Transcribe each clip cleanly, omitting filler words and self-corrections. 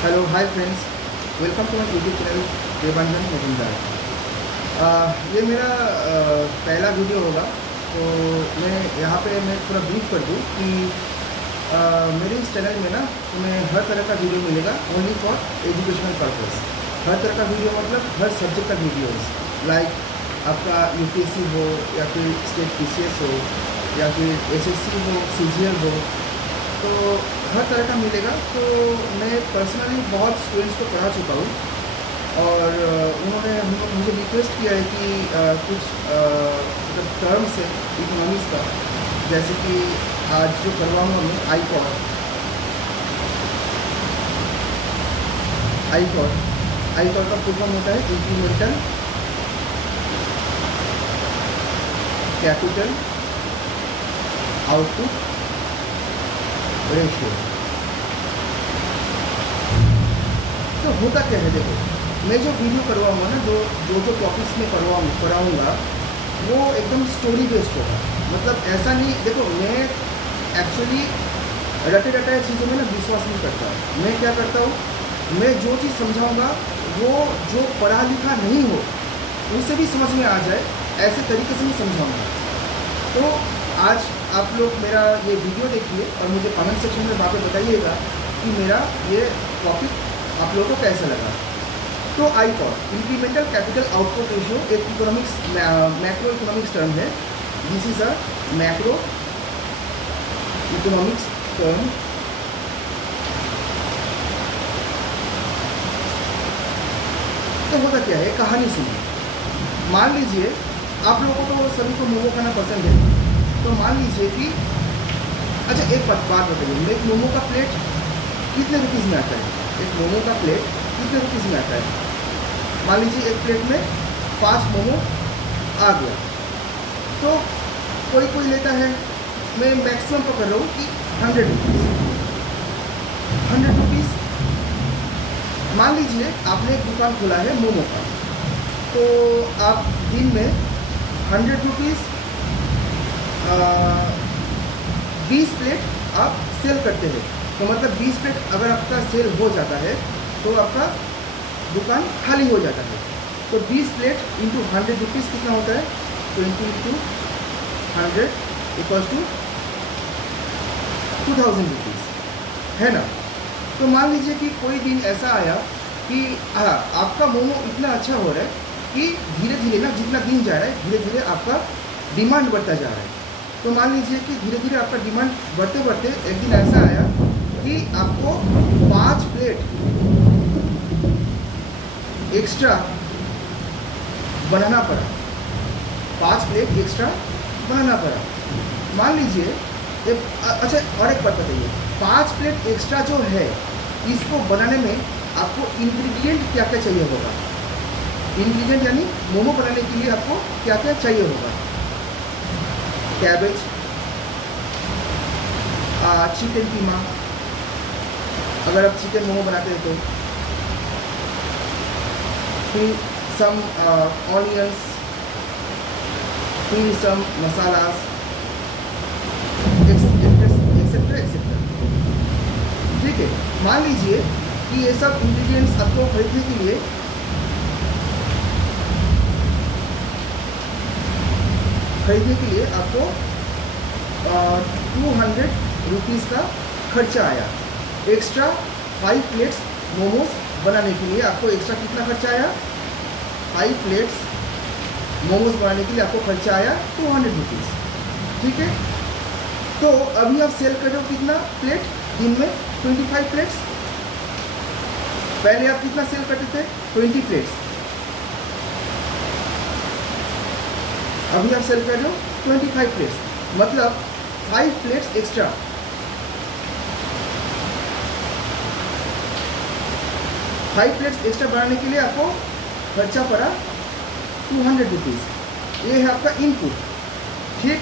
Hello hi friends, welcome to my YouTube channel Devanjan Majumdar. ये मेरा पहला वीडियो होगा। तो मैं यहाँ पे मैं थोड़ा ब्रीफ कर दूँ कि मेरे इस चैनल में ना तुम्हें हर तरह का वीडियो मिलेगा ओनली फॉर एजुकेशनल पर्पस। हर तरह का वीडियो मतलब हर सब्जेक्ट का वीडियोस, लाइक आपका यूपीएससी हो या फिर स्टेट पीसीएस हो या फिर एसएससी हो, सीजीएल हो, तो हर तरह का मिलेगा। तो मैं पर्सनली बहुत स्टूडेंट्स को पढ़ा चुका हूँ और उन्होंने मुझे रिक्वेस्ट किया है कि कुछ मतलब टर्म्स है इकोनॉमिक्स का, जैसे कि आज जो करवाऊँगा मैं आईकॉर का फुल फॉर्म होता है इंक्रीमेंटल कैपिटल आउटपुट रेशियो। तो होता क्या है, देखो मैं जो वीडियो करवाऊँगा ना, जो टॉपिक्स में पढ़ाऊँगा वो एकदम स्टोरी बेस्ड होगा। मतलब ऐसा नहीं, देखो मैं एक्चुअली रटे रटाए चीज़ों में ना विश्वास नहीं करता। मैं क्या करता हूँ, मैं जो चीज़ समझाऊँगा वो जो पढ़ा लिखा नहीं हो उसे भी समझ में आ जाए, ऐसे तरीके से मैं समझाऊँगा। तो आज आप लोग मेरा ये वीडियो देखिए और मुझे कमेंट सेक्शन में वहाँ पे बताइएगा कि मेरा ये टॉपिक आप लोगों को कैसा लगा। तो आईकॉर इंक्रीमेंटल कैपिटल आउटपुट रेशियो एक इकोनॉमिक्स मैक्रो इकोनॉमिक्स टर्म है। This is a macro economics term. तो होता क्या है, कहानी सुनिए। मान लीजिए आप लोगों को सभी को मोमो खाना पसंद है, तो मान लीजिए कि अच्छा एक बात बताइए, एक मोमो का प्लेट कितने रुपीज़ में आता है? एक मोमो का प्लेट कितने रुपीज़ में आता है? मान लीजिए एक प्लेट में 5 मोमो आ गया, तो कोई कोई लेता है, मैं मैक्सिमम पकड़ रहा हूँ कि 100 रुपीज़। मान लीजिए आपने एक दुकान खोला है मोमो का, तो आप दिन में 100 रुपीज़ 20 प्लेट आप सेल करते हैं। तो मतलब 20 प्लेट अगर आपका सेल हो जाता है तो आपका दुकान खाली हो जाता है। तो 20 प्लेट इंटू 100 रुपीज़ कितना होता है? 20 इंटू 100 इक्वल्स टू 2000 रुपीज़, है ना। तो मान लीजिए कि कोई दिन ऐसा आया कि हाँ आपका मोमो इतना अच्छा हो रहा है कि धीरे धीरे ना जितना दिन जा रहा है धीरे धीरे आपका डिमांड बढ़ता जा रहा है। तो मान लीजिए कि धीरे धीरे आपका डिमांड बढ़ते बढ़ते एक दिन ऐसा आया कि आपको 5 प्लेट एक्स्ट्रा बनाना पड़ा। 5 प्लेट एक्स्ट्रा बनाना पड़ा। मान लीजिए अच्छा और एक बात बताइए, 5 प्लेट एक्स्ट्रा जो है इसको बनाने में आपको इंग्रेडिएंट क्या क्या चाहिए होगा? इंग्रेडिएंट यानी मोमो बनाने के लिए आपको क्या क्या चाहिए होगा? कैबेज, चिकन कीमा, अगर आप चिकन मोमो बनाते हैं तो, फिर सम ऑनियंस, फिर सम मसालास, एक्सेट्रा एक्सेट्रा। ठीक है, मान लीजिए कि ये सब इंग्रेडिएंट्स आपको खरीदने के लिए आपको 200 रुपीज़ का खर्चा आया। एक्स्ट्रा 5 प्लेट्स मोमोज बनाने के लिए आपको एक्स्ट्रा कितना खर्चा आया? 5 प्लेट्स मोमोज बनाने के लिए आपको खर्चा आया 200 रुपीज़। ठीक है, तो अभी आप सेल कर रहे हो कितना प्लेट? दिन में 25 प्लेट्स। पहले आप कितना सेल करते थे? 20 प्लेट्स। अभी आप सेल कर रहे हो 25 प्लेट्स, मतलब 5 प्लेट्स एक्स्ट्रा। 5 प्लेट्स एक्स्ट्रा बनाने के लिए आपको खर्चा पड़ा 200 रुपीज़। ये है आपका इनपुट। ठीक,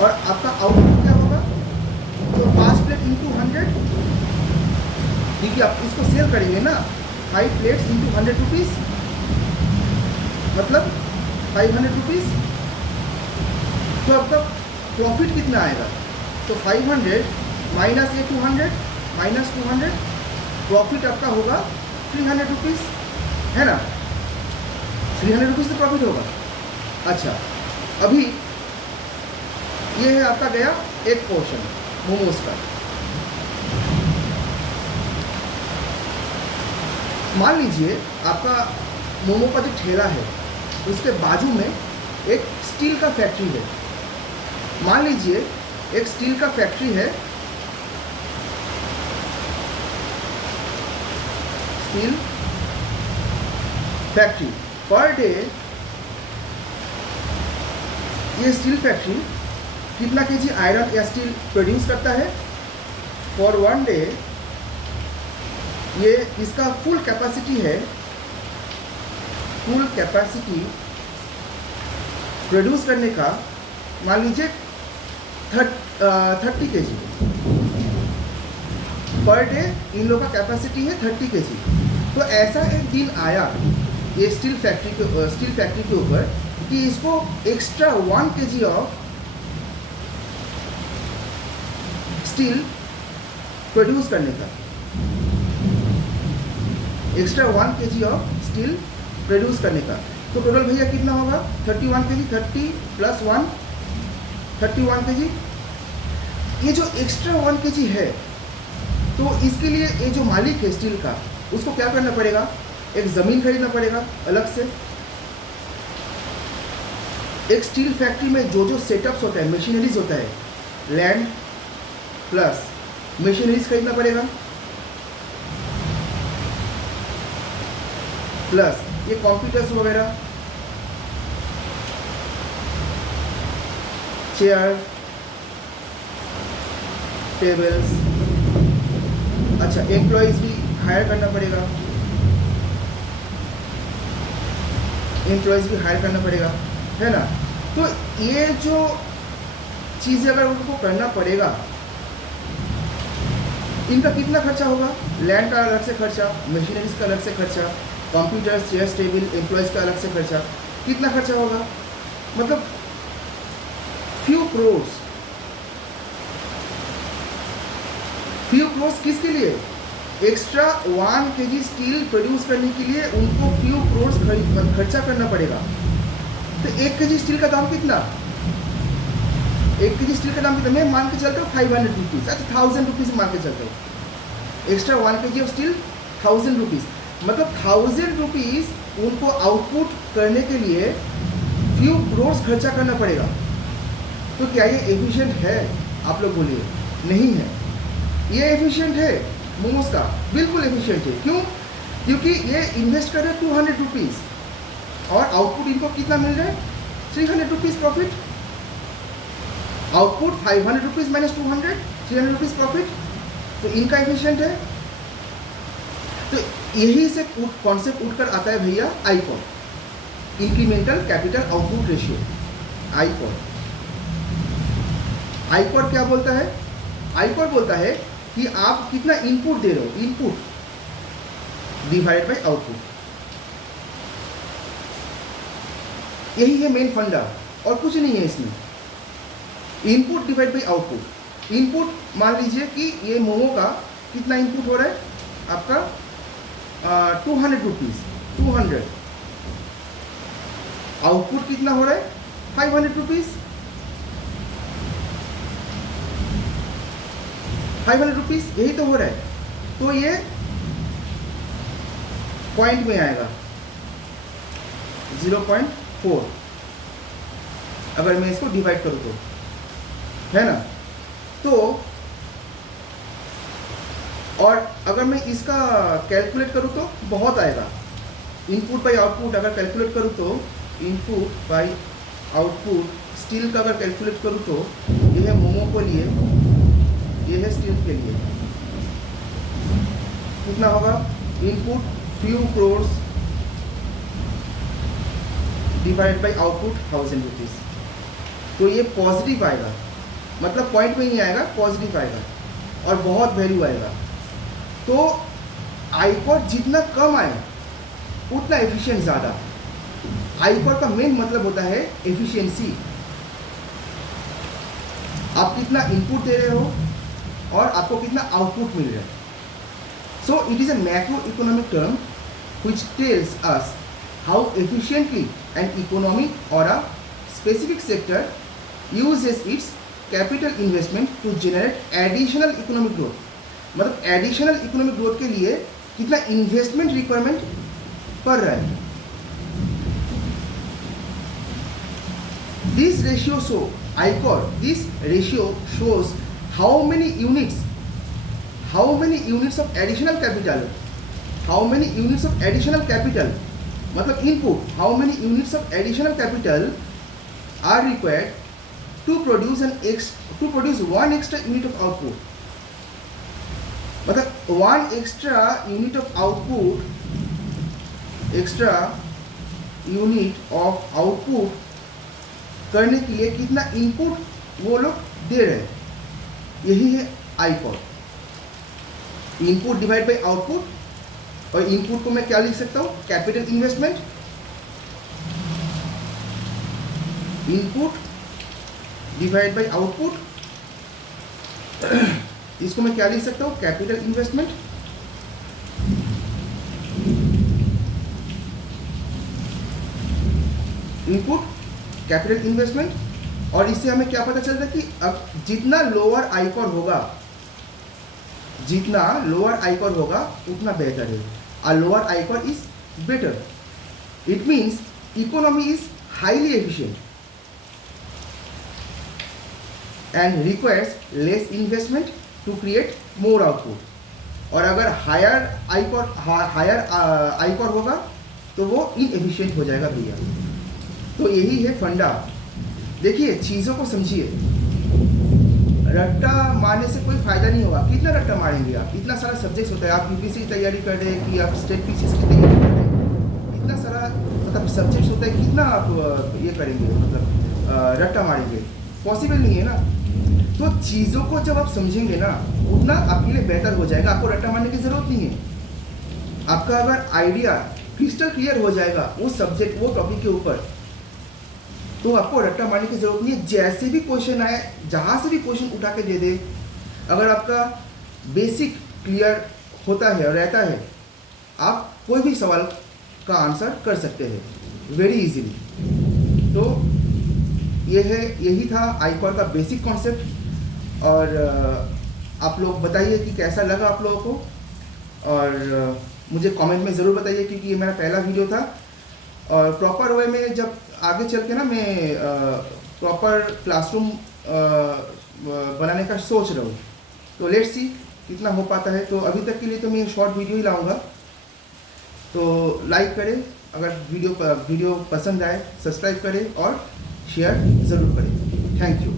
और आपका आउटपुट क्या होगा? तो 5 प्लेट इंटू 100, ठीक है, आप इसको सेल करेंगे ना। 5 प्लेट्स इंटू 100 रुपीज़ मतलब 500 रुपीज़। तो आपका प्रॉफिट कितना आएगा? तो 500 माइनस ये 200 माइनस 200 प्रॉफिट आपका होगा 300 रुपीज़, है ना। 300 रुपीज़ तो प्रॉफिट होगा। अच्छा, अभी ये है आपका गया एक पोर्शन मोमोज का। मान लीजिए आपका मोमो का जो ठेला है उसके बाजू में एक स्टील का फैक्ट्री है। मान लीजिए एक स्टील का फैक्ट्री है, स्टील फैक्ट्री। पर डे ये स्टील फैक्ट्री कितना केजी आयरन या स्टील प्रोड्यूस करता है? फॉर वन डे ये इसका फुल कैपेसिटी है, फुल कैपेसिटी प्रोड्यूस करने का मान लीजिए 30 केजी पर डे। इन लोगों का कैपेसिटी है 30 केजी। तो ऐसा एक दिन आया ये स्टील फैक्ट्री के ऊपर कि इसको extra 1 KG of steel produce करने का, extra 1 KG of steel produce करने का। तो टोटल भैया कितना होगा? 31 केजी, 30 + 1 31 केजी। ये जो एक्स्ट्रा 1 केजी है, तो इसके लिए ये जो मालिक है स्टील का, उसको क्या करना पड़ेगा? एक ज़मीन खरीदना पड़ेगा अलग से। एक स्टील फैक्ट्री में जो जो सेटअप्स होता है, मशीनरीज होता है, लैंड प्लस मशीनरीज खरीदना पड़ेगा, प्लस ये कंप्यूटर्स वगैरह, चेयर, टेबल्स। अच्छा, एम्प्लॉयज़ भी हायर करना पड़ेगा, एम्प्लॉयज़ भी हायर करना पड़ेगा, है ना। तो ये जो चीज़ें अगर उनको करना पड़ेगा, इनका कितना खर्चा होगा? लैंड का अलग से खर्चा, मशीनरीज का अलग से खर्चा, कंप्यूटर्स, चेयर्स, टेबल, एम्प्लॉयज़ का अलग से खर्चा। कितना खर्चा होगा? मतलब फ्यू क्रोर्स किसके लिए? एक्स्ट्रा 1 केजी स्टील प्रोड्यूस करने के लिए उनको फ्यू क्रोर्स खर्चा करना पड़ेगा। तो 1 केजी स्टील का दाम कितना? 1 केजी स्टील का दाम कितना? मैं मान के चलता हूँ 500 रुपीज़। अच्छा, 1000 रुपीज़ मान के चलता हूँ। Extra 1 KG of steel 1000 rupees, मतलब 1000 रुपीज़ उनको आउटपुट करने के लिए फ्यू क्रोर्स खर्चा करना पड़ेगा। तो क्या ये एफिशिएंट है? आप लोग बोलिए। नहीं है। ये एफिशिएंट है मोमोज का? बिल्कुल एफिशिएंट है। क्यों? क्योंकि ये इन्वेस्ट कर रहे हैं 200 रुपीज़ और आउटपुट इनको कितना मिल रहा है? 300 rupees profit. Output 500 rupees minus 200, 300 rupees profit. तो इनका एफिशिएंट है। तो यही से कॉन्सेप्ट उठकर आता है भैया icon, incremental capital output ratio, icon. Icon क्या बोलता है? आईकॉन बोलता है कि आप कितना इनपुट दे रहे हो, इनपुट डिवाइड बाय आउटपुट। यही है मेन फंडा और कुछ नहीं है इसमें। Input divide by output. Input मान लीजिए कि ये मोमो का कितना इनपुट हो रहा है आपका? 200 रुपीज़, 200। आउटपुट कितना हो रहा है? 500 रुपीज़। 500 रुपीज़, यही तो हो रहा है। तो ये पॉइंट में आएगा 0.4 अगर मैं इसको डिवाइड करूँ तो, है ना। तो और अगर मैं इसका कैलकुलेट करूँ तो बहुत आएगा। इनपुट बाय आउटपुट अगर कैलकुलेट करूँ तो, इनपुट बाय आउटपुट स्टील का अगर कैलकुलेट करूँ तो ये है मोमो के लिए, ये है स्टील के लिए। कितना होगा? Input few crores divide by output 1000 rupees. तो ये पॉजिटिव आएगा, मतलब पॉइंट में नहीं आएगा, पॉजिटिव आएगा और बहुत वैल्यू आएगा। तो आईकॉन जितना कम आए उतना एफिशिएंट ज़्यादा। आईकॉन का मेन मतलब होता है एफिशिएंसी। आप कितना इनपुट दे रहे हो और आपको कितना आउटपुट मिल रहा है। So it is a macroeconomic term which tells us how efficiently an economy or a specific sector uses its capital investment to generate additional economic growth. मतलब एडिशनल इकोनॉमिक ग्रोथ के लिए कितना इन्वेस्टमेंट रिक्वायरमेंट पड़ रहा है. This ratio shows how many units of additional capital, मतलब input, how many units of additional capital are required to produce one extra unit of output. मतलब one extra unit of output करने के लिए कितना input वो लोग दे रहे हैं. यही है आईकॉर. इनपुट डिवाइड बाय आउटपुट, और इनपुट को मैं क्या लिख सकता हूँ, capital investment. Input divide by output, इसको मैं क्या लिख सकता हूँ, capital investment. Input capital investment. और इससे हमें क्या पता चलता है कि अब जितना लोअर आईकॉर होगा उतना बेहतर है. A lower ICOR is better. It means economy is highly efficient and requires less investment to create more output. और अगर हायर आईकॉर होगा तो वो इनएफिशिएंट हो जाएगा भैया. तो यही है फंडा. देखिए, चीज़ों को समझिए. रट्टा मारने से कोई फ़ायदा नहीं होगा. कितना रट्टा मारेंगे आप? इतना सारा सब्जेक्ट्स होता है. आप यूपीएससी की तैयारी कर रहे हैं कि आप स्टेट पीसीएस की तैयारी कर रहे हैं, इतना सारा मतलब सब्जेक्ट्स होता है. कितना आप ये करेंगे, मतलब रट्टा मारेंगे? पॉसिबल नहीं है ना. तो चीज़ों को जब आप समझेंगे ना, उतना आपके लिए बेहतर हो जाएगा. आपको रट्टा मारने की ज़रूरत नहीं है. आपका अगर आइडिया क्रिस्टल क्लियर हो जाएगा वो सब्जेक्ट, वो टॉपिक के ऊपर, तो आपको रट्टा मारने की जरूरत नहीं है. जैसे भी क्वेश्चन आए, जहाँ से भी क्वेश्चन उठा के दे दे, अगर आपका बेसिक क्लियर होता है और रहता है, आप कोई भी सवाल का आंसर कर सकते हैं वेरी इजीली. तो यही था आईकॉर का बेसिक कॉन्सेप्ट. और आप लोग बताइए कि कैसा लगा आप लोगों को, और मुझे कमेंट में ज़रूर बताइए, क्योंकि ये मेरा पहला वीडियो था. और प्रॉपर वे में जब आगे चल के ना मैं प्रॉपर क्लासरूम बनाने का सोच रहा हूँ. तो लेट्स सी कितना हो पाता है. तो अभी तक के लिए तो मैं शॉर्ट वीडियो ही लाऊंगा. तो लाइक करें अगर वीडियो पसंद आए, सब्सक्राइब करें और शेयर ज़रूर करें. Thank you.